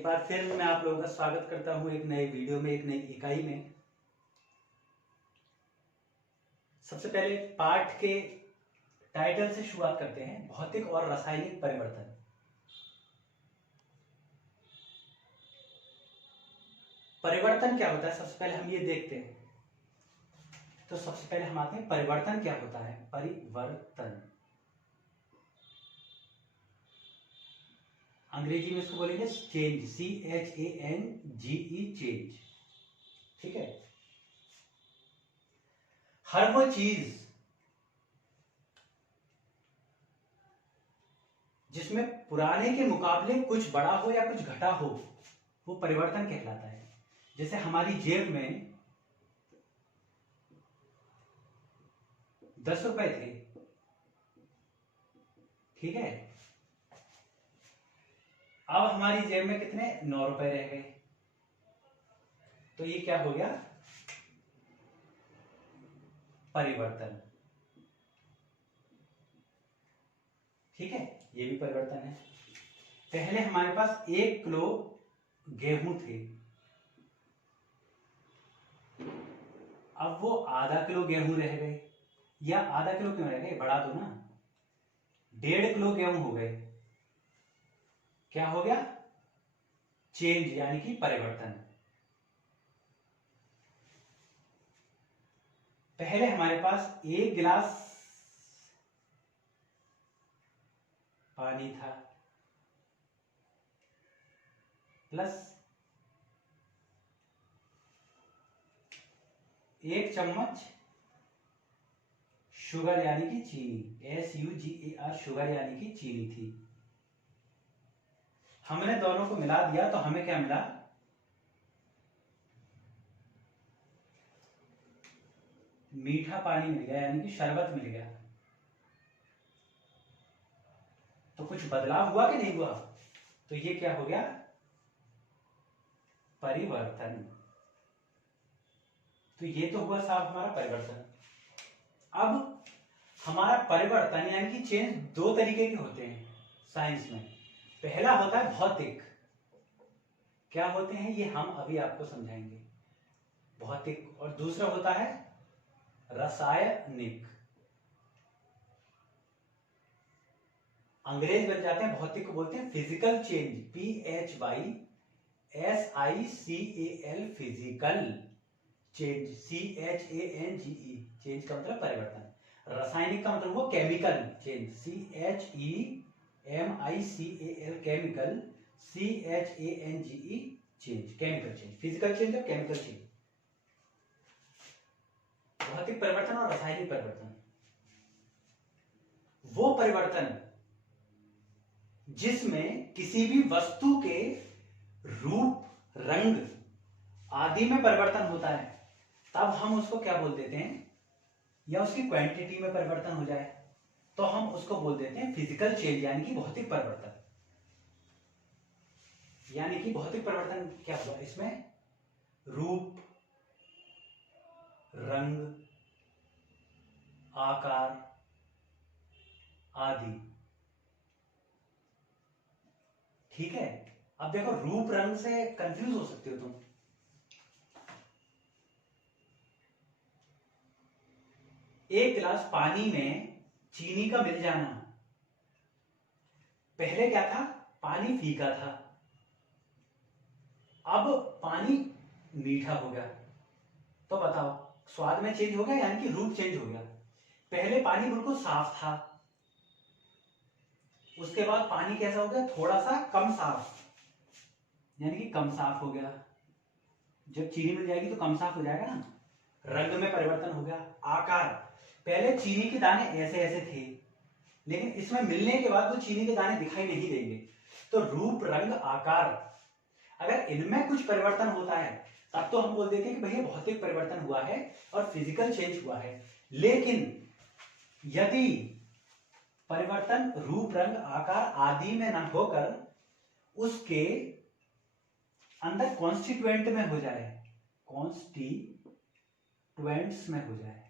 एक बार फिर मैं आप लोगों का स्वागत करता हूं एक नए वीडियो में, एक नई इकाई में। सबसे पहले पाठ के टाइटल से शुरुआत करते हैं, भौतिक और रासायनिक परिवर्तन। परिवर्तन क्या होता है, सबसे पहले हम ये देखते हैं। तो सबसे पहले हम आते हैं, परिवर्तन क्या होता है। परिवर्तन अंग्रेजी में इसको बोलेंगे चेंज, CHANGE, चेंज। ठीक है। हर वो चीज जिसमें पुराने के मुकाबले कुछ बड़ा हो या कुछ घटा हो, वो परिवर्तन कहलाता है। जैसे हमारी जेब में 10 रुपए थे, ठीक है। अब हमारी जेब में कितने 9 रुपए रह गए। तो ये क्या हो गया, परिवर्तन। ठीक है, ये भी परिवर्तन है। पहले हमारे पास 1 किलो गेहूं थे, अब वो आधा किलो गेहूं रह गए। या आधा किलो क्यों रह गए, बढ़ा दो ना, 1.5 किलो गेहूं हो गए। क्या हो गया, चेंज, यानी कि परिवर्तन। पहले हमारे पास 1 गिलास पानी था प्लस 1 चम्मच शुगर यानी कि चीनी, SUGAR, शुगर यानी कि चीनी थी। हमने दोनों को मिला दिया तो हमें क्या मिला, मीठा पानी मिल गया, यानी कि शरबत मिल गया। तो कुछ बदलाव हुआ कि नहीं हुआ, तो ये क्या हो गया, परिवर्तन। तो ये तो हुआ साहब हमारा परिवर्तन। अब हमारा परिवर्तन यानी कि चेंज 2 तरीके के होते हैं साइंस में। पहला होता है भौतिक। क्या होते हैं ये हम अभी आपको समझाएंगे, भौतिक। और दूसरा होता है रासायनिक। अंग्रेज बन जाते हैं, भौतिक को बोलते हैं physical change, PHYSICAL, physical change, CHANGE, change का मतलब परिवर्तन। रासायनिक का मतलब वो chemical change, CHEMICAL, chemical, CHANGE, change, chemical change. Physical change और केमिकल चेंज, भौतिक परिवर्तन और रासायनिक परिवर्तन। वो परिवर्तन जिसमें किसी भी वस्तु के रूप, रंग आदि में परिवर्तन होता है, तब हम उसको क्या बोल देते हैं, या उसकी क्वांटिटी में परिवर्तन हो जाए तो हम उसको बोल देते हैं फिजिकल चेंज, यानी कि भौतिक परिवर्तन। यानी कि भौतिक परिवर्तन क्या हुआ, इसमें रूप, रंग, आकार आदि। ठीक है। अब देखो, रूप रंग से कंफ्यूज हो सकते हो तुम। एक गिलास पानी में चीनी का मिल जाना, पहले क्या था, पानी फीका था, अब पानी मीठा हो गया। तो बताओ, स्वाद में चेंज हो गया, यानी कि रूप चेंज हो गया। पहले पानी बिल्कुल साफ था, उसके बाद पानी कैसा हो गया, थोड़ा सा कम साफ, यानी कि कम साफ हो गया। जब चीनी मिल जाएगी तो कम साफ हो जाएगा ना। रंग में परिवर्तन हो गया। आकार, पहले चीनी के दाने ऐसे ऐसे थे, लेकिन इसमें मिलने के बाद वो चीनी के दाने दिखाई नहीं देंगे। तो रूप, रंग, आकार, अगर इनमें कुछ परिवर्तन होता है तब तो हम बोल देते हैं कि भैया भौतिक परिवर्तन हुआ है और फिजिकल चेंज हुआ है। लेकिन यदि परिवर्तन रूप, रंग, आकार आदि में ना होकर उसके अंदर कॉन्स्टिट्यूएंट में हो जाए, कॉन्स्टिट्यूएंट्स में हो जाए,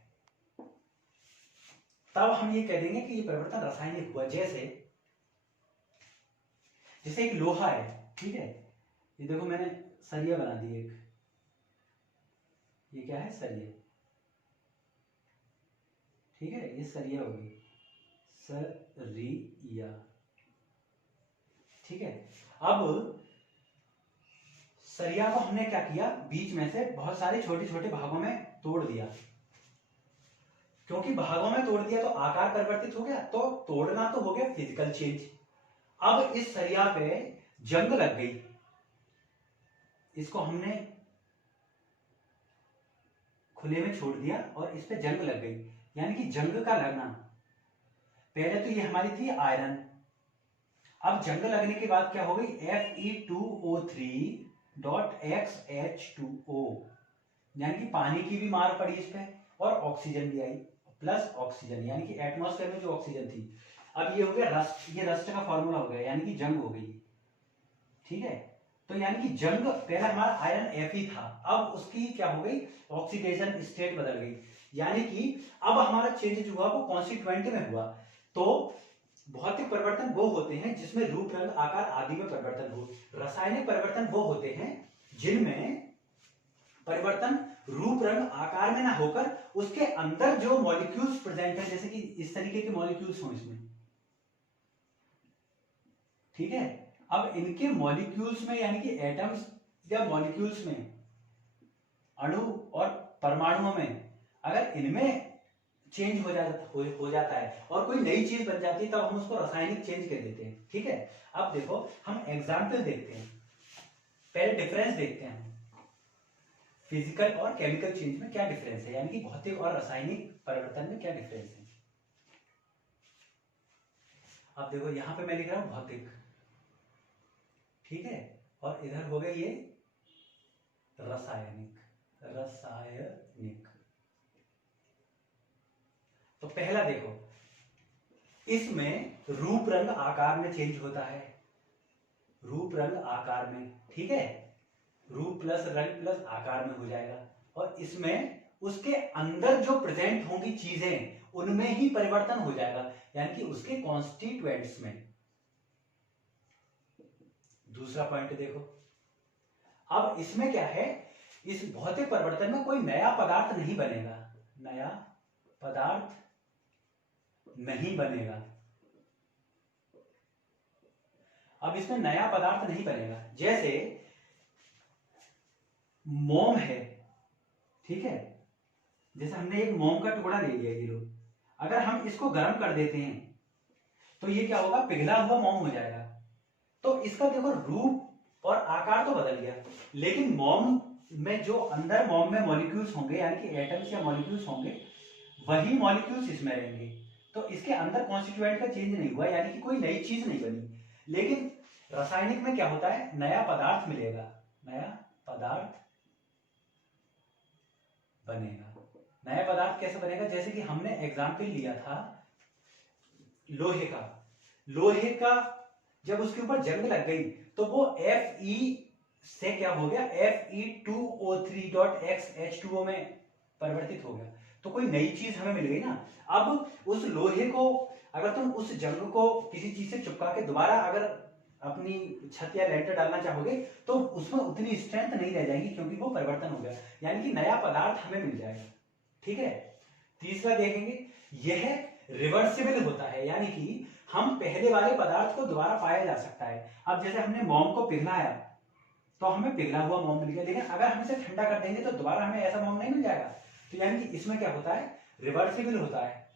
तब हम ये कह देंगे कि ये परिवर्तन रासायनिक हुआ। जैसे एक लोहा है, ठीक है, ये देखो मैंने सरिया बना दी एक, ये क्या है, सरिया, ठीक है, ये सरिया होगी, सरिया, ठीक है। अब सरिया को हमने क्या किया, बीच में से बहुत सारे छोटे छोटे भागों में तोड़ दिया, क्योंकि भागों में तोड़ दिया तो आकार परिवर्तित हो गया, तो तोड़ना तो हो गया फिजिकल चेंज। अब इस सरिया पे जंग लग गई, इसको हमने खुले में छोड़ दिया और इस पे जंग लग गई, यानी कि जंग का लगना। पहले तो ये हमारी थी आयरन, अब जंग लगने के बाद क्या हो गई, Fe2O3.XH2O, यानी कि पानी की भी मार पड़ी इस पे और ऑक्सीजन भी आई, प्लस ऑक्सीजन, यानी कि एटमॉस्फेयर में जो ऑक्सीजन थी। अब ये हो गया रस्ट, ये रस्ट का फॉर्मूला हो गया, यानी कि जंग हो गई, ठीक है। तो यानी कि जंग, पहला हमारा आयरन Fe था, अब उसकी क्या हो गई, ऑक्सीडेशन स्टेट बदल गई, यानी कि अब हमारा चेंज जो हुआ वो कॉन्स्टिट्यूएंट में हुआ। तो भौतिक परिवर्तन वो होते हैं जिसमें रूप रंग आकार आदि में परिवर्तन हो, रासायनिक परिवर्तन वो होते हैं जिनमें परिवर्तन रूप रंग आकार में ना होकर उसके अंदर जो मॉलिक्यूल्स प्रेजेंट है, जैसे कि इस तरीके के मॉलिक्यूल्स हो इसमें, ठीक है। अब इनके मॉलिक्यूल्स में, यानी कि एटम्स या मॉलिक्यूल्स में, अणु और परमाणुओं में, अगर इनमें चेंज हो जाता है और कोई नई चीज बन जाती है, तब हम उसको रासायनिक चेंज कह देते हैं, ठीक है। अब देखो हम एग्जाम्पल देखते हैं, पहले डिफरेंस देखते हैं, फिजिकल और केमिकल चेंज में क्या डिफरेंस है, यानी कि भौतिक और रासायनिक परिवर्तन में क्या डिफरेंस है। अब देखो यहां पे मैं लिख रहा हूं भौतिक, ठीक है, और इधर हो गया ये रासायनिक, रासायनिक। तो पहला देखो, इसमें रूप रंग आकार में चेंज होता है, रूप रंग आकार में, ठीक है, रूप प्लस रंग प्लस आकार में हो जाएगा, और इसमें उसके अंदर जो प्रेजेंट होंगी चीजें उनमें ही परिवर्तन हो जाएगा, यानी कि उसके कॉन्स्टिट्यूएंट्स में। दूसरा पॉइंट देखो, अब इसमें क्या है, इस भौतिक परिवर्तन में कोई नया पदार्थ नहीं बनेगा, नया पदार्थ नहीं बनेगा। अब इसमें नया पदार्थ नहीं बनेगा, जैसे मोम है, ठीक है, जैसे हमने एक मोम का टुकड़ा ले लिया हीरो, अगर हम इसको गर्म कर देते हैं तो ये क्या होगा, पिघला हुआ मोम हो जाएगा। तो इसका देखो रूप और आकार तो बदल गया, लेकिन मोम में जो अंदर मोम में मॉलिक्यूल्स होंगे, यानी कि एटम्स या मॉलिक्यूल्स होंगे, वही मॉलिक्यूल्स इसमें रहेंगे। तो इसके अंदर कॉन्स्टिट्यूएंट का चेंज नहीं हुआ, यानी कि कोई नई चीज नहीं बनी। लेकिन रासायनिक में क्या होता है, नया पदार्थ मिलेगा, नया पदार्थ बनेगा। नया पदार्थ कैसे बनेगा, जैसे कि हमने एग्जाम्पल लिया था लोहे का, लोहे का जब उसके ऊपर जंग लग गई तो वो Fe से क्या हो गया, Fe2O3.XH2O में परिवर्तित हो गया। तो कोई नई चीज हमें मिल गई ना। अब उस लोहे को अगर तुम उस जंग को किसी चीज से चिपका के दोबारा अगर अपनी छत या लेंटर डालना चाहोगे तो उसमें उतनी स्ट्रेंथ नहीं रह जाएगी, क्योंकि वो परिवर्तन हो गया, यानी कि नया पदार्थ हमें मिल जाएगा, ठीक है। तीसरा देखेंगे, यह रिवर्सिबल होता है, यानी कि हम पहले वाले पदार्थ को दोबारा पाया जा सकता है। अब जैसे हमने मोम को पिघलाया तो हमें पिघला हुआ मोम मिल गया, लेकिन अगर हम इसे ठंडा कर देंगे तो दोबारा हमें ऐसा मोम नहीं मिल जाएगा। तो यानी कि इसमें क्या होता है, रिवर्सिबल होता है,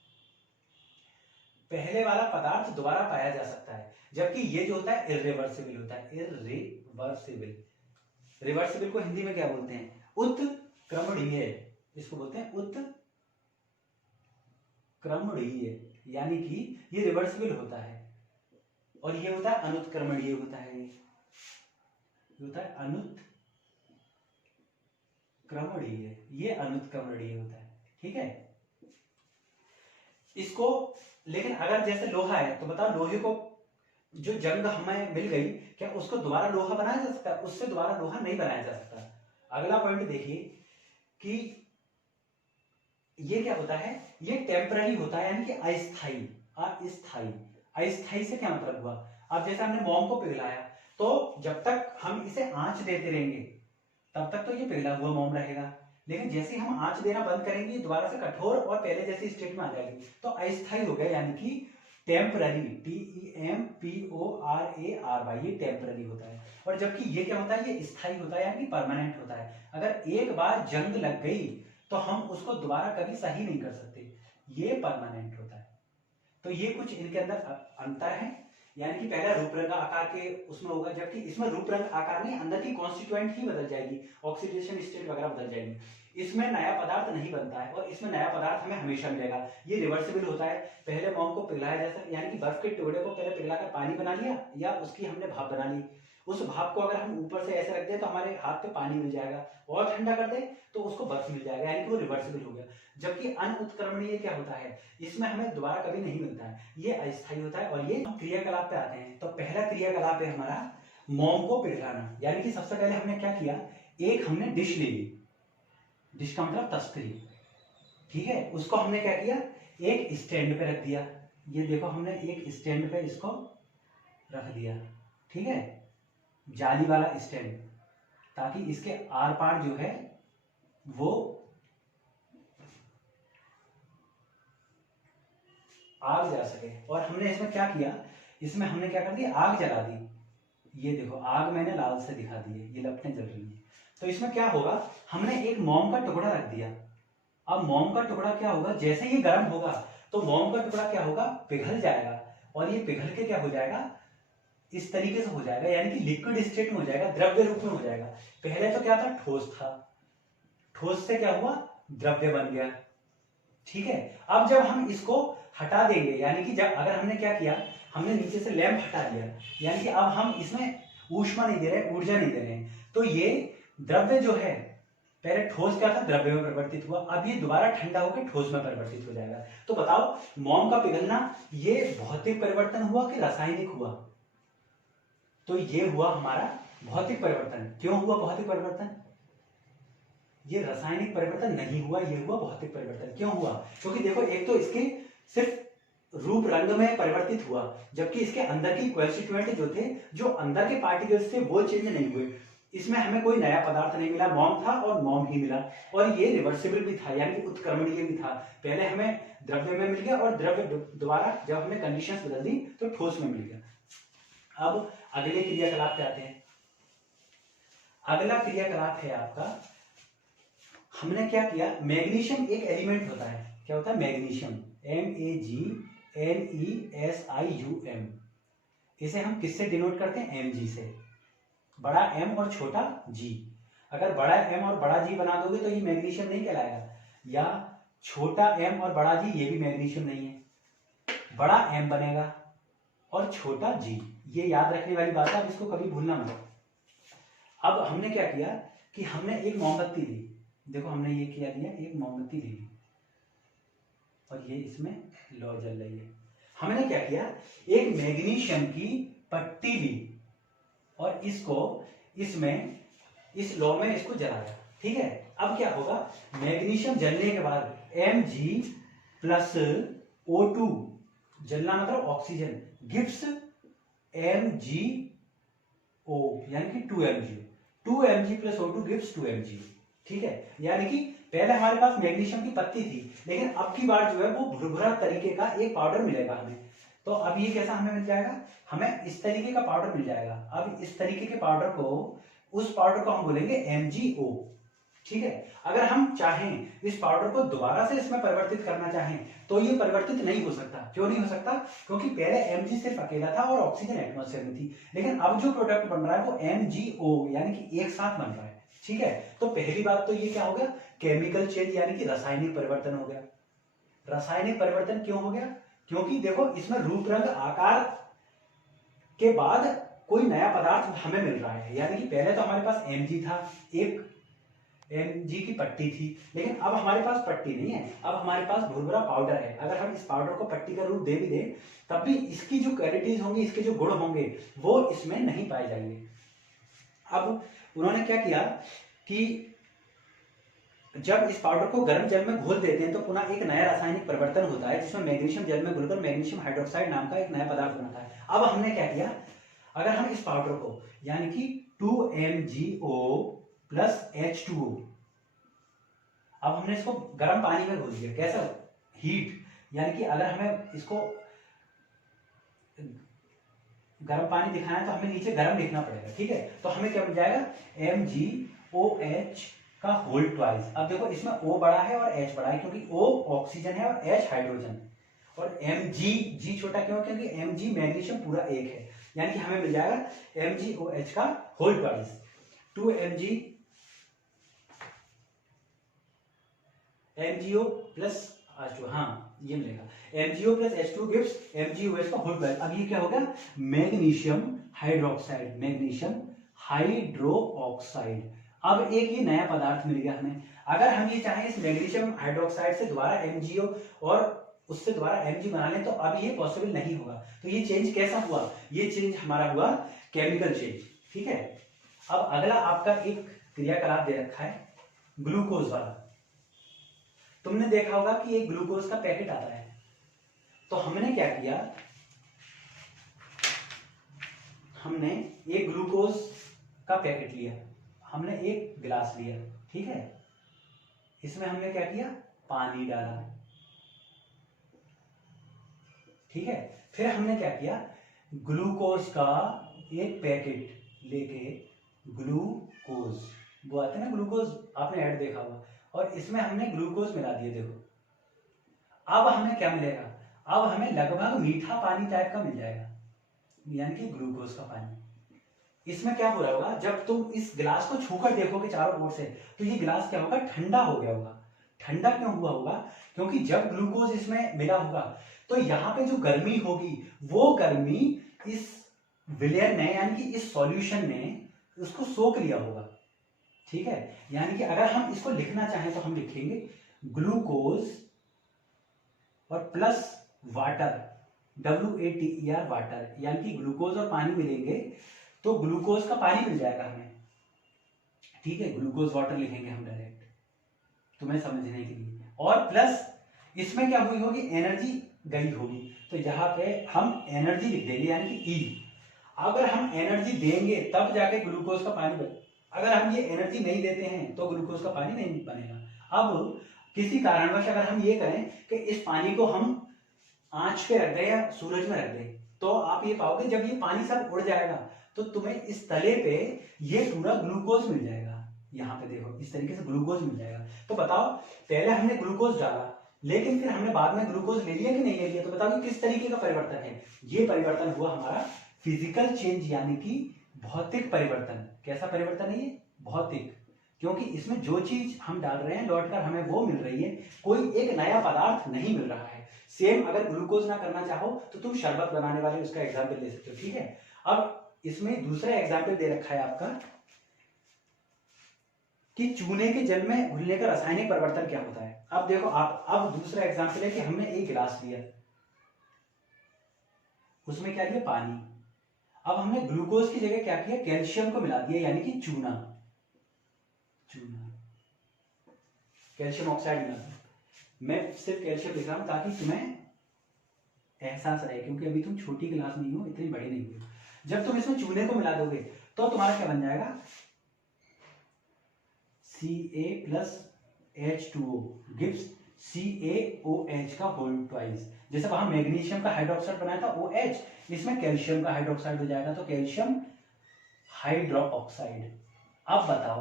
पहले वाला पदार्थ दोबारा पाया जा सकता है, जबकि ये जो होता है इरिवर्सिबल होता है, इरिवर्सिबल। रिवर्सिबल को हिंदी में क्या बोलते हैं, उत्क्रमणीय, इसको बोलते हैं उत्क्रमणीय, यानी कि ये रिवर्सिबल होता है, और ये होता है अनुत्क्रमणीय होता है, ये होता है अनुत्क्रमणीय, ये अनुत्क्रमणीय होता है, ठीक है। इसको, लेकिन अगर जैसे लोहा है तो बताओ, लोहे को जो जंग हमें मिल गई, क्या उसको दोबारा लोहा बनाया जा सकता है, उससे दोबारा लोहा नहीं बनाया जा सकता। अगला पॉइंट देखिए कि ये क्या होता है, ये टेम्पररी होता है, यानी कि अस्थाई, अस्थाई। अस्थाई से क्या मतलब हुआ, अब जैसे हमने मोम को पिघलाया तो जब तक हम इसे आंच देते रहेंगे तब तक तो ये पिघला हुआ मोम रहेगा, लेकिन जैसे ही हम आंच देना बंद करेंगे दोबारा से कठोर और पहले जैसी स्टेट में आ जाएगी, तो अस्थायी हो गया, यानी कि टेम्पररी, TEMPORARY, ये टेम्पररी होता है। और जबकि ये क्या होता है, ये स्थायी होता है, यानी कि परमानेंट होता है। अगर एक बार जंग लग गई तो हम उसको दोबारा कभी सही नहीं कर सकते, ये परमानेंट होता है। तो ये कुछ इनके अंदर अंतर है, यानी कि पहला रूप रंग आकार के उसमें होगा, जबकि इसमें रूप रंग आकार नहीं, अंदर की कॉन्स्टिट्यूएंट ही बदल जाएगी, ऑक्सीडेशन स्टेट वगैरह बदल जाएगी। इसमें नया पदार्थ नहीं बनता है और इसमें नया पदार्थ हमें हमेशा मिलेगा। ये रिवर्सिबल होता है। पहले मोम को पिघलाया जा सकता, यानी कि बर्फ के टुकड़े को पहले पिघलाकर पानी बना लिया या उसकी हमने भाप बना ली, उस भाप को अगर हम ऊपर से ऐसे रख दें तो हमारे हाथ पे पानी मिल जाएगा, और ठंडा कर दे तो उसको बर्फ मिल जाएगा, यानी कि वो रिवर्सिबल हो गया। जबकि अनुत्क्रमणीय क्या होता है, इसमें हमें दोबारा कभी नहीं मिलता है, ये अस्थायी होता है। और ये क्रियाकलाप पे आते हैं। तो पहला क्रियाकलाप है हमारा मोम को पिघलाना, यानी कि सबसे पहले हमने क्या किया, एक हमने डिश ले ली, डिश का मतलब तस्तरी, ठीक है, उसको हमने क्या किया, एक स्टैंड पे रख दिया। ये देखो हमने एक स्टैंड पे इसको रख दिया, ठीक है, जाली वाला स्टैंड, ताकि इसके आर पार जो है वो आग जा सके। और हमने इसमें क्या किया, इसमें हमने क्या कर दिया, आग जला दी। ये देखो आग मैंने लाल से दिखा दी है, ये लपटें जल रही हैं। तो इसमें क्या होगा, हमने एक मोम का टुकड़ा रख दिया। अब मोम का टुकड़ा क्या होगा, जैसे ही गर्म होगा तो मोम का टुकड़ा क्या होगा, पिघल जाएगा, और ये पिघल के क्या हो जाएगा, इस तरीके से हो जाएगा, यानी कि लिक्विड स्टेट में हो जाएगा, द्रव्य रूप में हो जाएगा। पहले तो क्या था, ठोस था, ठोस से क्या हुआ, द्रव्य बन गया, ठीक है। अब जब हम इसको हटा देंगे, यानी कि जब अगर हमने क्या किया, हमने नीचे से लैंप हटा दिया, यानी कि अब हम इसमें ऊष्मा नहीं दे रहे, ऊर्जा नहीं दे रहे हैं, तो ये द्रव्य जो है, पहले ठोस क्या था, द्रव्य में परिवर्तित हुआ, अब ये दोबारा ठंडा होकर ठोस में परिवर्तित हो जाएगा। तो बताओ मोम का पिघलना ये भौतिक परिवर्तन हुआ कि रासायनिक हुआ, तो ये हुआ हमारा भौतिक परिवर्तन। क्यों हुआ भौतिक परिवर्तन, ये रासायनिक परिवर्तन नहीं हुआ, ये हुआ भौतिक परिवर्तन। क्यों हुआ, क्योंकि देखो एक तो इसके सिर्फ रूप रंग में परिवर्तित हुआ, जबकि इसके अंदर की कॉन्स्टिट्यूएंट जो थे, जो अंदर के पार्टिकल्स थे, वो चेंज नहीं हुए। इसमें हमें कोई नया पदार्थ नहीं मिला, मोम था और मोम ही मिला, और ये रिवर्सिबल भी था, यानी कि उत्क्रमणीय भी था। पहले हमें द्रव्य में मिल गया और द्रव्य दोबारा जब हमने कंडीशंस बदल दी तो ठोस में मिल गया। अब अगले क्रियाकलाप पे आते हैं। अगला क्रियाकलाप है आपका, हमने क्या किया, मैग्नीशियम एक एलिमेंट होता है, क्या होता है, मैग्नीशियम, MAGNESIUM। इसे हम किससे डिनोट करते हैं, Mg से, बड़ा M और छोटा g। अगर बड़ा M और बड़ा G बना दोगे तो ये मैग्नीशियम नहीं कहलाएगा, या छोटा M और बड़ा G, ये भी मैग्नीशियम नहीं है, बड़ा M बनेगा और छोटा G। ये याद रखने वाली बात है, अब इसको कभी भूलना मत। अब हमने क्या किया कि हमने एक मोमबत्ती ली, देखो हमने ये किया लिया, एक मोमबत्ती ले ली और ये इसमें लौ जल रही है। हमने क्या किया, एक मैग्नीशियम की पट्टी ली और इसको इसमें इस लौ में इसको जलाया, ठीक है। अब क्या होगा, मैग्नीशियम जलने के बाद Mg+O2, जलना मतलब ऑक्सीजन, गिव्स MgO, यानी कि 2Mg, 2Mg+O2 गिव्स 2Mg, ठीक है। यानी कि पहले हमारे पास मैग्नीशियम की पत्ती थी, लेकिन अब की बार जो है वो भुरभुरा तरीके का एक पाउडर मिलेगा हमें। तो अब ये कैसा हमें मिल जाएगा, हमें इस तरीके का पाउडर मिल जाएगा। अब इस तरीके के पाउडर को, उस पाउडर को हम बोलेंगे MgO, ठीक है। अगर हम चाहें इस पाउडर को दोबारा से इसमें परिवर्तित करना चाहें तो ये परिवर्तित नहीं हो सकता। क्यों नहीं हो सकता, क्योंकि पहले Mg सिर्फ अकेला था और ऑक्सीजन एटमॉस्फेयर में थी, लेकिन अब जो प्रोडक्ट बन रहा है वो MgO, यानी कि एक साथ बन रहा है, ठीक है। तो पहली बात तो ये क्या हो गया, केमिकल चेंज, यानी कि रासायनिक परिवर्तन हो गया। रासायनिक परिवर्तन क्यों हो गया, क्योंकि देखो इसमें रूप रंग आकार के बाद कोई नया पदार्थ हमें मिल रहा है, यानी कि पहले तो हमारे पास Mg था, एक Mg की पट्टी थी, लेकिन अब हमारे पास पट्टी नहीं है, अब हमारे पास भुरभुरा पाउडर है। अगर हम इस पाउडर को पट्टी का रूप दे भी दें तब भी इसकी जो क्वालिटीज होंगी, इसके जो गुण होंगे वो इसमें नहीं पाए जाएंगे। अब उन्होंने क्या किया कि जब इस पाउडर को गर्म जल में घोल देते हैं तो पुनः एक नया रासायनिक परिवर्तन होता है, जिसमें मैग्नीशियम जल में घुलकर मैग्नीशियम हाइड्रोक्साइड नाम का एक नया पदार्थ बनता है। अब हमने क्या किया, अगर हम इस पाउडर को यानी कि 2MgO प्लस H2O, अब हमने इसको गर्म पानी में घोल दिया, कैसा हीट, यानी कि अगर हमें इसको गर्म पानी दिखाना है तो हमें नीचे गर्म लिखना पड़ेगा, ठीक है। तो हमें क्या मिल जाएगा MgOH का होल ट्वाइस। अब देखो इसमें O बड़ा है और H बड़ा है, क्योंकि O ऑक्सीजन है और H हाइड्रोजन, और Mg छोटा क्यों, क्योंकि Mg मैग्नीशियम पूरा एक है, यानी कि हमें मिल जाएगा MgOH का whole twice. 2MgO plus H2, हाँ ये मिलेगा, MgO plus H2 gives MgOH का होल ट्वाइस। अब ये क्या होगा, मैग्नीशियम हाइड्रोक्साइड, मैग्नीशियम हाइड्रोक्साइड। अब एक ये नया पदार्थ मिल गया हमें। अगर हम ये चाहें इस मैग्नीशियम हाइड्रोक्साइड से दोबारा MgO और उससे दोबारा Mg बना लें, तो अब ये पॉसिबल नहीं होगा। तो ये चेंज कैसा हुआ, ये चेंज हमारा हुआ केमिकल चेंज, ठीक है। अब अगला आपका एक क्रियाकलाप दे रखा है ग्लूकोज वाला। तुमने देखा होगा कि एक ग्लूकोज का पैकेट आता है, तो हमने क्या किया, हमने एक ग्लूकोज का पैकेट लिया, हमने एक गिलास लिया, ठीक है, इसमें हमने क्या किया, पानी डाला, ठीक है। फिर हमने क्या किया, ग्लूकोज का एक पैकेट लेके, ग्लूकोज वो आते हैं ना ग्लूकोज, आपने ऐड देखा होगा, और इसमें हमने ग्लूकोज मिला दिए। देखो अब हमें क्या मिलेगा, अब हमें लगभग मीठा पानी टाइप का मिल जाएगा, यानी कि ग्लूकोज का पानी। इसमें क्या हो रहा होगा, जब तुम इस गिलास को छूकर देखोगे चारों ओर से, तो ये गिलास क्या होगा, ठंडा हो गया होगा। ठंडा क्यों हुआ होगा, क्योंकि जब ग्लूकोज इसमें मिला होगा तो यहाँ पे जो गर्मी होगी, वो गर्मी इस विलेयर ने, यानी कि इस सॉल्यूशन ने उसको सोख लिया होगा, ठीक है। यानी कि अगर हम इसको लिखना चाहें तो हम लिखेंगे ग्लूकोज और प्लस वाटर, WATER वाटर, यानी कि ग्लूकोज और पानी मिलेंगे तो ग्लूकोज का पानी मिल जाएगा हमें, ठीक है। ग्लूकोज वाटर लिखेंगे हम डायरेक्ट तुम्हें समझने के लिए, और प्लस इसमें क्या हुई होगी, एनर्जी गई होगी, तो यहाँ पे हम एनर्जी लिख देंगे, यानी कि E। अगर हम एनर्जी देंगे तब जाके ग्लूकोज का पानी बने, अगर हम ये एनर्जी नहीं देते हैं तो ग्लूकोज का पानी नहीं बनेगा। अब किसी कारणवश अगर हम ये करें कि इस पानी को हम आंच पे रख दें या सूरज में रख दें, तो आप ये पाओगे जब ये पानी सब उड़ जाएगा तो तुम्हें इस तले पे ये पूरा ग्लूकोज मिल जाएगा। यहाँ पे देखो इस तरीके से ग्लूकोज मिल जाएगा। तो बताओ, पहले हमने ग्लूकोज डाला, लेकिन फिर हमने बाद में ग्लूकोज ले लिया कि नहीं ले लिया, तो बताओ किस तरीके का परिवर्तन है। ये परिवर्तन हुआ हमारा फिजिकल चेंज, यानी कि भौतिक परिवर्तन। कैसा परिवर्तन है ये, भौतिक, क्योंकि इसमें जो चीज हम डाल रहे हैं लौटकर हमें वो मिल रही है, कोई एक नया पदार्थ नहीं मिल रहा है। सेम अगर ग्लूकोज ना करना चाहो तो तुम शरबत बनाने वाले उसका एग्जाम्पल ले सकते हो, ठीक है। अब इसमें दूसरा एग्जाम्पल दे रखा है आपका कि चूने के जल में घुलने का रासायनिक परिवर्तन क्या होता है। अब देखो आप, अब दूसरा एग्जाम्पल है कि हमने एक गिलास लिया, उसमें क्या लिया, पानी। अब हमने ग्लूकोज की जगह क्या किया, कैल्शियम को मिला दिया, यानी कि चूना, कैल्शियम ऑक्साइड मिला दिया। मैं सिर्फ कैल्शियम लिख रहा हूं ताकि तुम्हें एहसास रहे, क्योंकि अभी तुम छोटी क्लास नहीं हो, इतनी बड़ी नहीं हो। जब तुम इसमें चूने को मिला दोगे तो तुम्हारा क्या बन जाएगा, Ca plus H2O gives CaOH का होल ट्वाइस। जैसे वहां मैग्नीशियम का हाइड्रोक्साइड बनाया था OH, इसमें कैल्शियम का हाइड्रोक्साइड हो जाएगा, तो कैल्शियम हाइड्रोक्साइड। अब बताओ,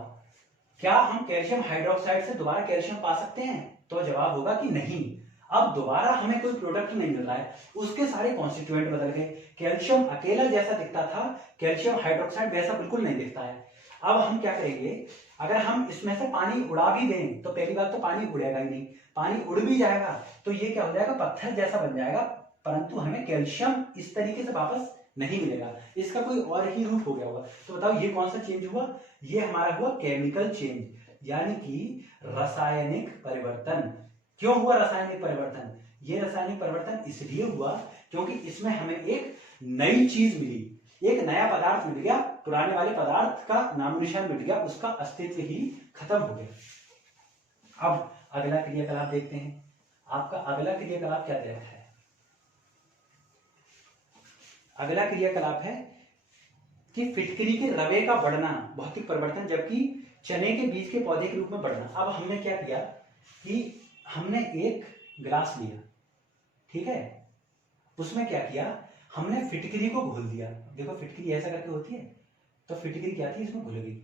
क्या हम कैल्शियम हाइड्रोक्साइड से दोबारा कैल्शियम पा सकते हैं, तो जवाब होगा कि नहीं। अब दोबारा हमें कोई प्रोडक्ट नहीं मिल रहा है, उसके सारे कॉन्स्टिट्यूएंट बदल गए। कैल्शियम अकेला जैसा दिखता था, कैल्शियम हाइड्रोक्साइड वैसा बिल्कुल नहीं दिखता है। अब हम क्या करेंगे, अगर हम इसमें से पानी उड़ा भी दें तो पहली बात तो पानी उड़ेगा ही नहीं, पानी उड़ भी जाएगा तो ये क्या हो जाएगा, पत्थर जैसा बन जाएगा, परंतु हमें कैल्शियम इस तरीके से वापस नहीं मिलेगा, इसका कोई और ही रूप हो गया होगा। तो बताओ ये कौन सा चेंज हुआ, ये हमारा हुआ केमिकल चेंज, यानी कि रासायनिक परिवर्तन। क्यों हुआ रासायनिक परिवर्तन, ये रासायनिक परिवर्तन इसलिए हुआ क्योंकि इसमें हमें एक नई चीज मिली, एक नया पदार्थ मिल गया, पुराने वाले पदार्थ का नाम निशान मिट गया, उसका अस्तित्व ही खत्म हो गया। अब अगला क्रियाकलाप देखते हैं। आपका अगला क्रियाकलाप क्या दे रखा है, अगला क्रियाकलाप है कि फिटकरी के रवे का बढ़ना भौतिक परिवर्तन, जबकि चने के बीज के पौधे के रूप में बढ़ना। अब हमने क्या किया कि हमने एक गिलास लिया, ठीक है, उसमें क्या किया, हमने फिटकरी को घोल दिया। देखो फिटकरी ऐसा करके होती है, तो फिटकरी क्या थी, इसमें घुल गई।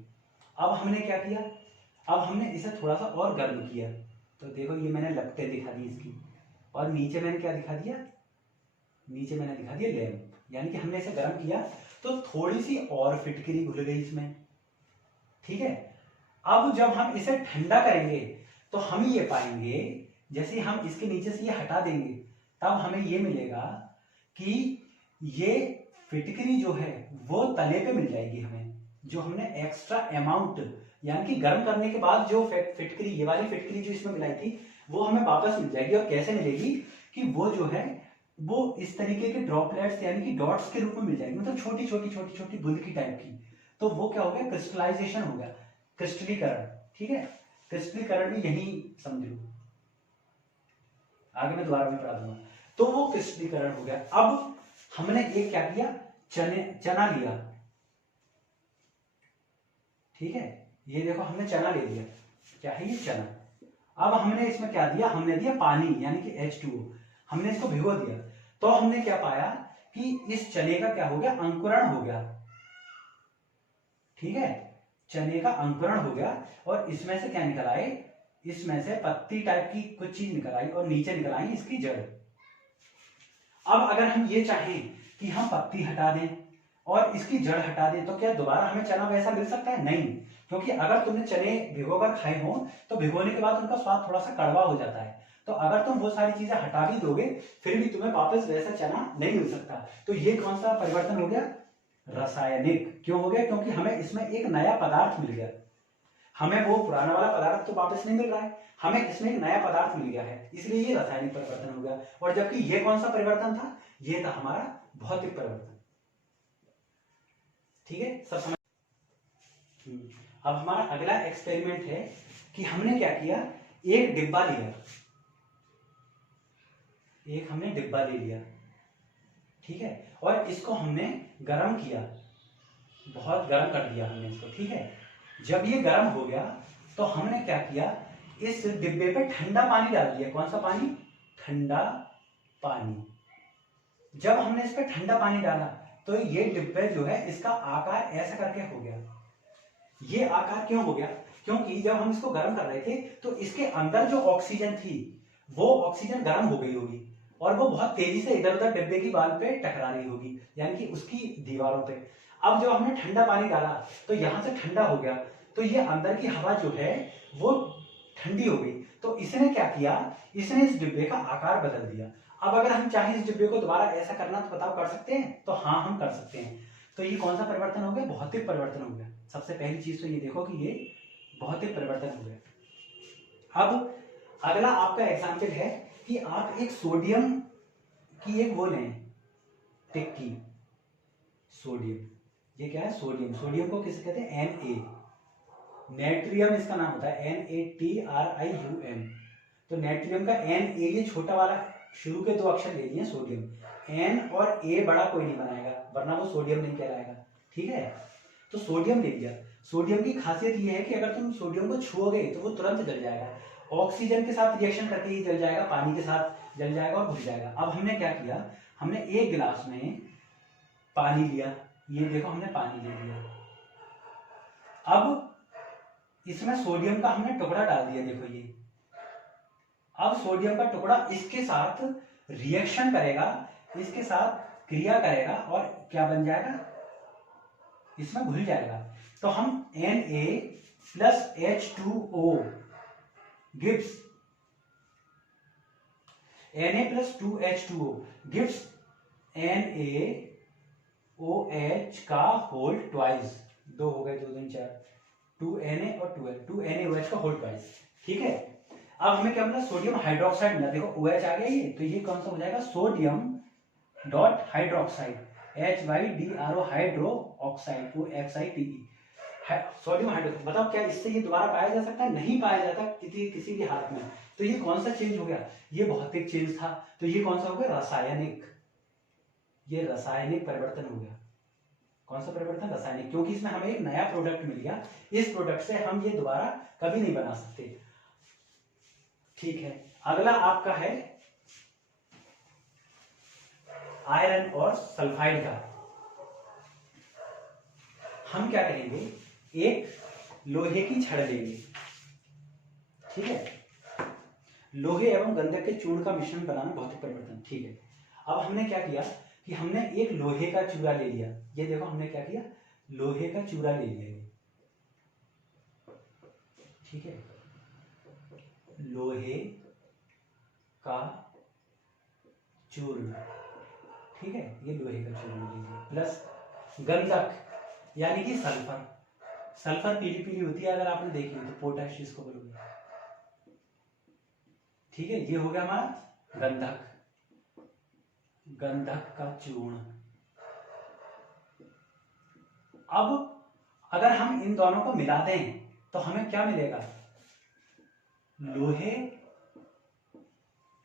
अब हमने क्या किया, अब हमने इसे थोड़ा सा और गर्म किया, तो देखो ये मैंने लपटें दिखा दी इसकी, और नीचे मैंने क्या दिखा दिया, नीचे मैंने दिखा दिया लैंप, यानी कि हमने इसे गर्म किया तो थोड़ी सी और फिटकरी घुल गई इसमें, ठीक है। अब जब हम इसे ठंडा करेंगे तो हम ये पाएंगे, जैसे हम इसके नीचे से ये हटा देंगे तब हमें ये मिलेगा कि ये फिटकरी जो है वो तले पे मिल जाएगी हमें, जो हमने एक्स्ट्रा अमाउंट यानी कि गर्म करने के बाद जो फिटकरी, ये वाली फिटकरी जो इसमें मिलाई थी वो हमें वापस मिल जाएगी। और कैसे मिलेगी कि वो जो है वो इस तरीके के ड्रॉपलेट्स यानी कि डॉट्स के रूप में मिल जाएगी, मतलब छोटी छोटी छोटी छोटी बूंद की टाइप की। तो वो क्या हो गया, क्रिस्टलाइजेशन हो गया, क्रिस्टलीकरण, ठीक है। क्रिस्टलीकरण भी यही समझो, आगे मैं दोबारा भी पढ़ा दूंगा। तो वो क्रिस्टलीकरण हो गया। अब हमने एक क्या किया, चना लिया, ठीक है, ये देखो हमने चना ले लिया, क्या है ये चना। अब हमने इसमें क्या दिया, हमने दिया पानी यानी कि H2O, हमने इसको भिगो दिया। तो हमने क्या पाया कि इस चने का क्या हो गया, अंकुरण हो गया, ठीक है, चने का अंकुरण हो गया। और इसमें से क्या निकल आए, इसमें से पत्ती टाइप की कुछ चीज निकल आई और नीचे निकल आई इसकी जड़। अब अगर हम ये चाहें कि हम पत्ती हटा दें और इसकी जड़ हटा दें तो क्या दोबारा हमें चना वैसा मिल सकता है, नहीं, क्योंकि अगर तुमने चने भिगोकर खाए हो तो भिगोने के बाद उनका स्वाद थोड़ा सा कड़वा हो जाता है। तो अगर तुम वो सारी चीजें हटा भी दोगे फिर भी तुम्हें वापस वैसा चना नहीं मिल सकता। तो ये कौन सा परिवर्तन हो गया, रासायनिक। क्यों हो गया, क्योंकि हमें इसमें एक नया पदार्थ मिल गया, हमें वो पुराना वाला पदार्थ तो वापस नहीं मिल रहा है, हमें इसमें एक नया पदार्थ मिल गया है, इसलिए ये रासायनिक परिवर्तन हो गया। और जबकि ये कौन सा परिवर्तन था, ये था हमारा भौतिक परिवर्तन, ठीक है, सब समझ। अब हमारा अगला एक्सपेरिमेंट है कि हमने क्या किया, एक डिब्बा लिया, एक हमने डिब्बा ले लिया, ठीक है, और इसको हमने गर्म किया, बहुत गर्म कर दिया हमने इसको, ठीक है। जब ये गर्म हो गया तो हमने क्या किया, इस डिब्बे पे ठंडा पानी डाल दिया। कौन सा पानी, ठंडा पानी। जब हमने इस पे ठंडा पानी डाला तो ये डिब्बे जो है इसका आकार ऐसा करके हो गया। ये आकार क्यों हो गया, क्योंकि जब हम इसको गर्म कर रहे थे तो इसके अंदर जो ऑक्सीजन थी वो ऑक्सीजन गर्म हो गई होगी और वो बहुत तेजी से इधर उधर डिब्बे की वाल पे टकरा रही होगी, यानी कि उसकी दीवारों पे। अब जब हमने ठंडा पानी डाला तो यहां से ठंडा हो गया, तो ये अंदर की हवा जो है वो ठंडी हो गई। तो इसने क्या किया, इसने इस डिब्बे का आकार बदल दिया। अब अगर हम चाहें इस डिब्बे को दोबारा ऐसा करना तो बताओ कर सकते हैं, तो हाँ हम कर सकते हैं। तो ये कौन सा परिवर्तन हो गया, भौतिक परिवर्तन हो गया। सबसे पहली चीज तो ये देखो कि ये भौतिक परिवर्तन हो गया। अब अगला आपका एग्जाम्पल है कि आप एक सोडियम की एक वो लें टिक्की, सोडियम, ये क्या है सोडियम, सोडियम को किसे कहते हैं, Na, नेट्रियम इसका नाम होता है, NaTrium। तो नेट्रियम का Na, ये छोटा वाला शुरू के दो अक्षर ले लिए सोडियम, N और A बड़ा कोई नहीं बनाएगा वरना वो सोडियम नहीं कहलाएगा, ठीक है। तो सोडियम ले लिया। सोडियम की खासियत ये है कि अगर तुम सोडियम को छुओगे तो वो तुरंत जल जाएगा, ऑक्सीजन के साथ रिएक्शन करके ही जल जाएगा, पानी के साथ जल जाएगा और घुल जाएगा। अब हमने क्या किया, हमने एक गिलास में पानी लिया, ये देखो हमने पानी ले लिया। अब इसमें सोडियम का हमने टुकड़ा डाल दिया, देखो ये। अब सोडियम का टुकड़ा इसके साथ रिएक्शन करेगा, इसके साथ क्रिया करेगा और क्या बन जाएगा, इसमें घुल जाएगा। तो हम Na plus H2O gives Na plus 2H2O gives NaOH का होल ट्वाइस, दो हो गए, 2 2 4, 2Na और 2NaOH का होल ट्वाइस, ठीक है। अब हमें क्या मिला, सोडियम हाइड्रोक्साइड मिला, देखो OH आ गया ये, तो ये कौन सा हो जाएगा, sodium dot hydroxide, HYDRO hydro oxide, OXIDE, sodium hydroxide. बताओ क्या इससे ये दोबारा पाया जा सकता है, नहीं पाया जाता किसी भी हालत में। तो ये कौन सा चेंज हो गया, ये भौतिक चेंज था। तो ये कौन सा हो गया, रासायनिक, ये रासायनिक परिवर्तन हो गया। कौन सा परिवर्तन? रासायनिक, क्योंकि इसमें हमें एक नया प्रोडक्ट मिल गया, इस प्रोडक्ट से हम ये दोबारा कभी नहीं बना सकते। ठीक है, अगला आपका है आयरन और सल्फाइड का। हम क्या करेंगे, एक लोहे की छड़ लेंगे, ठीक है, लोहे एवं गंधक के चूर्ण का मिश्रण बनाना भौतिक परिवर्तन। ठीक है, अब हमने क्या किया कि हमने एक लोहे का चूरा ले लिया, ये देखो हमने क्या किया, लोहे का चूरा ले लिया ये, ठीक है, लोहे का चूर्ण, ठीक है, ये लोहे का चूर्ण लीजिए, प्लस गंधक यानी कि सल्फर, सल्फर पीली पीली होती है अगर आपने देखी हो तो पोटैश इसको बोलोगे, ठीक है, ये हो गया हमारा गंधक, गंधक का चूर्ण। अब अगर हम इन दोनों को मिला दें तो हमें क्या मिलेगा, लोहे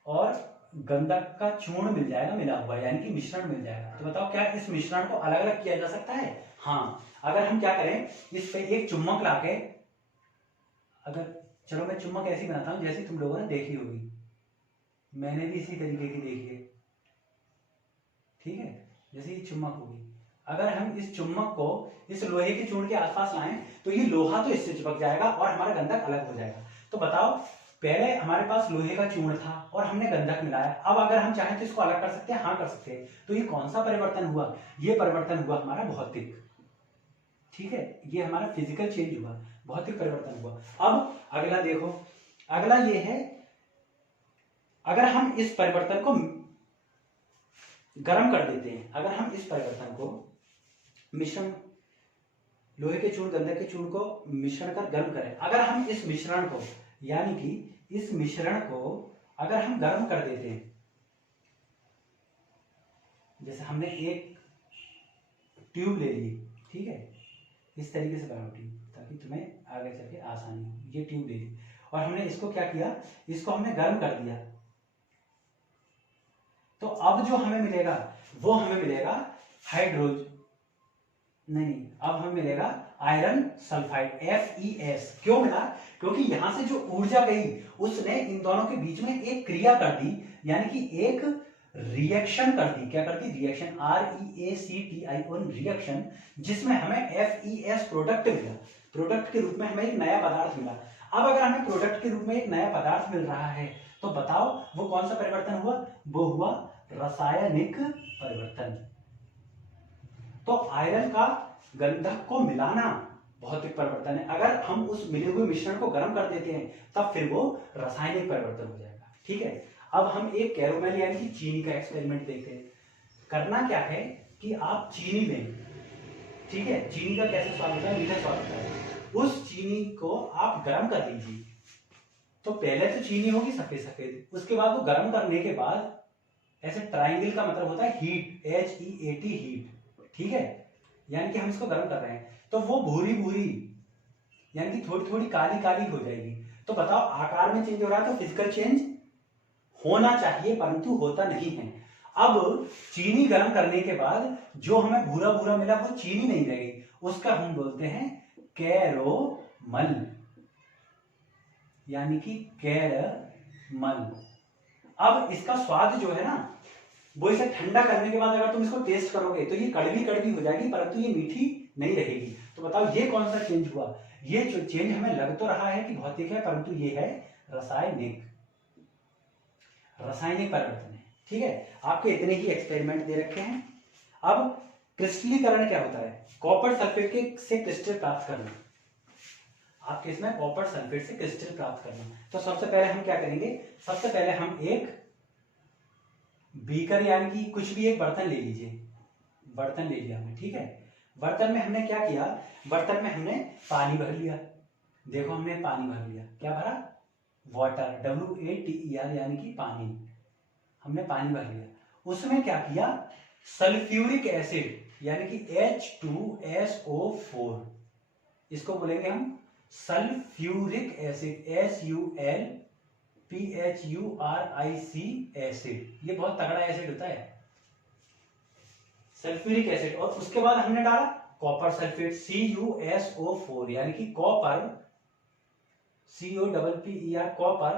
और गंधक का चूर्ण मिल जाएगा मिला हुआ, यानी कि मिश्रण मिल जाएगा। तो बताओ क्या इस मिश्रण को अलग अलग किया जा सकता है? हाँ, अगर हम क्या करें, इस पे एक चुम्बक लाके, अगर चलो मैं चुम्बक ऐसी बनाता हूं जैसी तुम लोगों ने देखी होगी, मैंने भी इसी तरीके की देखी है, ठीक है, जैसे ये चुम्बक होगी, अगर हम इस चुम्बक को इस लोहे के चूर्ण के आसपास लाएं तो ये लोहा तो इससे चिपक जाएगा और हमारा गंधक अलग हो जाएगा। तो बताओ, पहले हमारे पास लोहे का चूर्ण था और हमने गंधक मिलाया, अब अगर हम चाहें तो इसको अलग कर सकते हैं, हाँ कर सकते हैं। तो ये कौन सा परिवर्तन हुआ, ये परिवर्तन हुआ हमारा भौतिक, ठीक है, ये हमारा फिजिकल चेंज हुआ, भौतिक परिवर्तन हुआ। अब अगला देखो, अगला ये है, अगर हम इस परिवर्तन को गर्म कर देते हैं, अगर हम इस परिवर्तन को मिश्रण, लोहे के चूर्ण गंधक के चूर्ण को मिश्रण कर गर्म करें, अगर हम इस मिश्रण को, यानी कि इस मिश्रण को अगर हम गर्म कर देते हैं, जैसे हमने एक ट्यूब ले ली, ठीक है, इस तरीके से बनाओ ट्यूब ताकि तुम्हें आगे चल के आसानी हो, ये ट्यूब ले ली और हमने इसको क्या किया, इसको हमने गर्म कर दिया, तो अब जो हमें मिलेगा वो हमें मिलेगा हाइड्रोज, नहीं, अब हमें मिलेगा आयरन सल्फाइड, FeS। क्यों मिला, क्योंकि यहां से जो ऊर्जा गई उसने इन दोनों के बीच में एक क्रिया कर दी, यानी कि एक रिएक्शन कर दी, क्या कर दी, रिएक्शन, REACTION, रिएक्शन, जिसमें हमें FeS प्रोडक्ट मिला, प्रोडक्ट के रूप में हमें एक नया पदार्थ मिला। अब अगर हमें प्रोडक्ट के रूप में एक नया पदार्थ मिल रहा है तो बताओ वो कौन सा परिवर्तन हुआ, वो हुआ रासायनिक परिवर्तन। तो आयरन का गंधक को मिलाना भौतिक परिवर्तन है, अगर हम उस मिले हुए मिश्रण को गर्म कर देते हैं तब फिर वो रासायनिक परिवर्तन हो जाएगा, ठीक है। अब हम एक कैरोमेल यानी कि चीनी का एक्सपेरिमेंट देखते हैं। करना क्या है कि आप चीनी लें, ठीक है, चीनी का कैसे स्वाद होता है, मीठा स्वाद होता है, उस चीनी को आप गर्म कर लीजिए। तो पहले तो चीनी होगी सफेद सफेद, उसके बाद वो गर्म करने के बाद ऐसे ट्राइंगल का मतलब होता है हीट, HEAT, हीट, ठीक है, यानी कि हम इसको गर्म कर रहे हैं तो वो भूरी भूरी यानी कि थोड़ी थोड़ी काली काली हो जाएगी। तो बताओ आकार में चेंज हो रहा है, तो फिजिकल चेंज होना चाहिए परंतु होता नहीं है। अब चीनी गर्म करने के बाद जो हमें भूरा भूरा मिला वो चीनी नहीं रह गई, उसका हम बोलते हैं कैरोमल, यानी कि कैरमल। अब इसका स्वाद जो है ना, वो इसे ठंडा करने के बाद अगर तुम इसको टेस्ट करोगे तो ये कड़वी कड़वी हो जाएगी परंतु ये मीठी नहीं रहेगी। तो बताओ ये कौन सा चेंज हुआ, ये जो चेंज हमें लग तो रहा है कि भौतिक है परंतु ये है रासायनिक, रासायनिक परिवर्तन है, ठीक है। आपके इतने ही एक्सपेरिमेंट दे रखे हैं। अब क्रिस्टलीकरण क्या होता है, कॉपर सल्फेट के से क्रिस्टल प्राप्त करना, आपके इसमें कॉपर सल्फेट से क्रिस्टल प्राप्त करना। तो सबसे पहले हम क्या करेंगे, सबसे पहले हम एक बीकर यानी कि कुछ भी एक बर्तन ले लीजिए, बर्तन ले लिया हमने, ठीक है, बर्तन में हमने क्या किया, बर्तन में हमने पानी भर लिया, देखो हमने पानी भर लिया, क्या भरा, वाटर, WATER यानी कि पानी, हमने पानी भर लिया। उसमें क्या किया, सल्फ्यूरिक एसिड यानी कि H2SO4, इसको बोलेंगे हम सल्फ्यूरिक एसिड, SULPHURIC एसिड, ये बहुत तगड़ा एसिड होता है सल्फ्यूरिक एसिड, और उसके बाद हमने डाला कॉपर सल्फेट CuSO4, यानी कि कॉपर COPPER कॉपर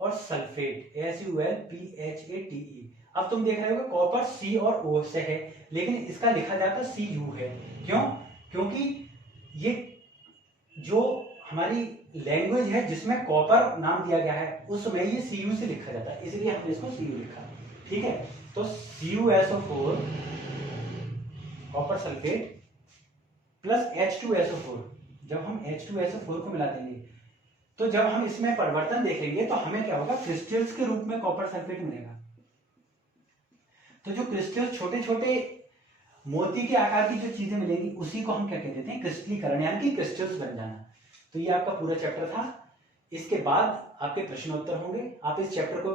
और सल्फेट SULPHATE। अब तुम देख रहे हो कॉपर C और O से है, लेकिन इसका लिखा जाता Cu है। क्यों? क्योंकि ये जो हमारी लैंग्वेज है जिसमें कॉपर नाम दिया गया है उसमें ये Cu से लिखा जाता है, इसलिए हमने इसको Cu लिखा। ठीक है, तो CuSO4 copper sulphate plus H2SO4, जब हम H2SO4 को मिला देंगे तो जब हम इसमें परिवर्तन देखेंगे तो हमें क्या होगा, क्रिस्टल्स के रूप में कॉपर सल्फेट मिलेगा। तो जो क्रिस्टल्स छोटे छोटे मोती के आकार की जो चीजें मिलेंगी उसी को हम क्या कहते हैं, क्रिस्टलीकरण, यानी कि क्रिस्टल्स बन जाना। तो ये आपका पूरा चैप्टर था। इसके बाद आपके प्रश्नोत्तर होंगे। आप इस चैप्टर को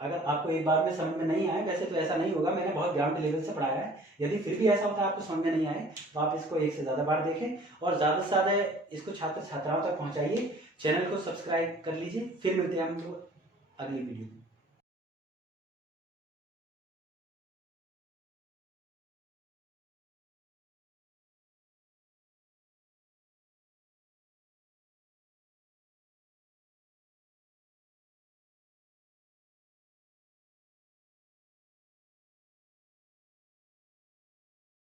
अगर आपको एक बार में समझ में नहीं आए, वैसे तो ऐसा नहीं होगा, मैंने बहुत ग्राउंड लेवल से पढ़ाया है, यदि फिर भी ऐसा होता है आपको समझ में नहीं आए तो आप इसको एक से ज्यादा बार देखें और ज्यादा से ज्यादा इसको छात्र छात्राओं तक पहुंचाइए। चैनल को सब्सक्राइब कर लीजिए। फिर मिलते हैं हम लोग अगली वीडियो में।